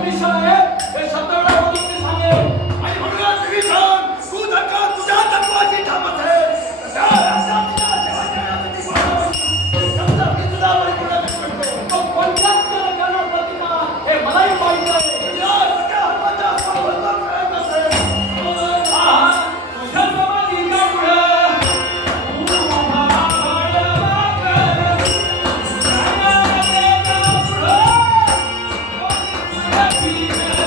Commissioner. vida.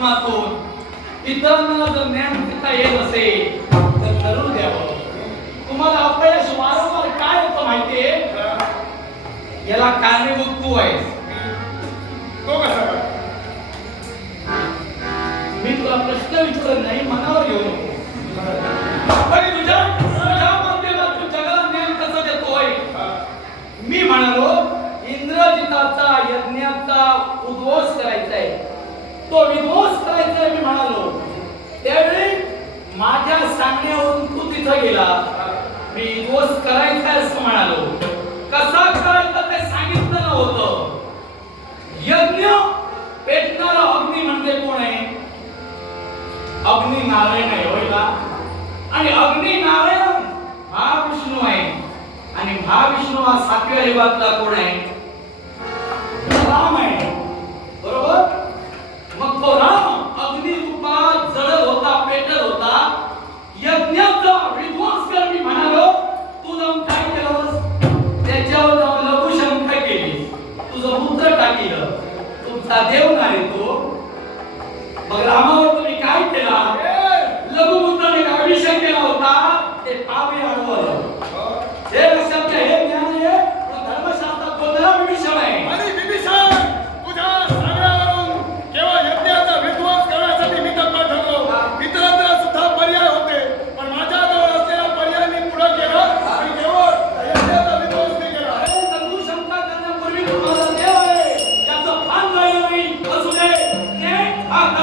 आत्मातून इतरांना जर ज्ञान घेता येत असेल तर ठरवून द्यावं. तुम्हाला अपयश वारंवार काय होतं माहितीये? याला कारणीभूत तू आहेस. कसा मी तुला प्रश्न विचारत नाही मनावर घेऊ मी म्हणालो इंद्रजिताचा यज्ञाचा उद्घोष करायचा आहे तो विध्वंस करायचा मी म्हणालो. त्यावेळी माझ्या सांगण्यावरून तू तिथं गेला. मी विध्वंस करायचा असं म्हणालो. कसा करायचा ते सांगितलं नव्हतं. यज्ञ पेटणारा अग्नी म्हणजे कोण आहे? अग्नी नारायण आहे होईला आणि अग्नी नारायण महाविष्णू आहे. आणि महाविष्णू हा सातव्या युगातला कोण आहे? राम आहे. 我给他们。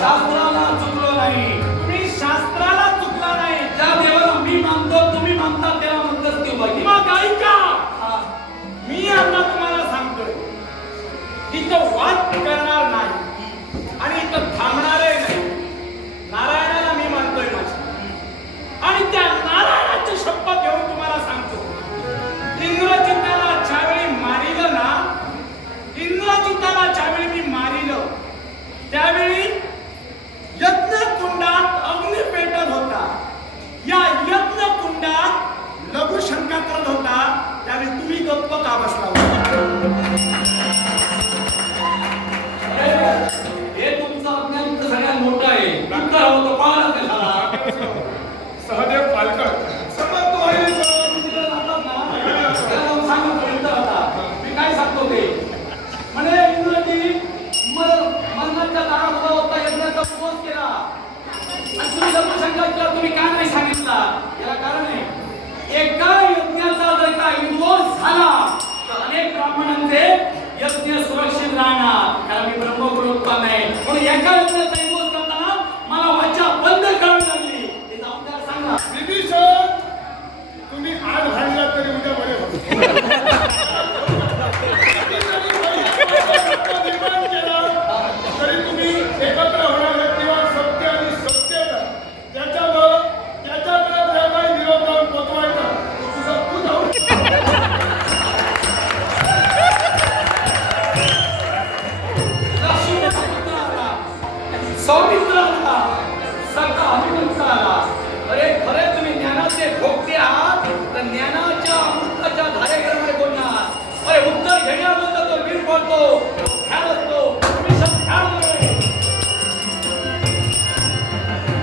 शास्त्राला चुकलो नाही. मी शास्त्राला चुकला नाही. ज्या देवाला मी मानतो तुम्ही म्हणता त्याला म्हणतात म्हणतच किंवा मग ऐका मी आता तुम्हाला सांगतोय. तिथं वाद करणार नाही. 아. colombiano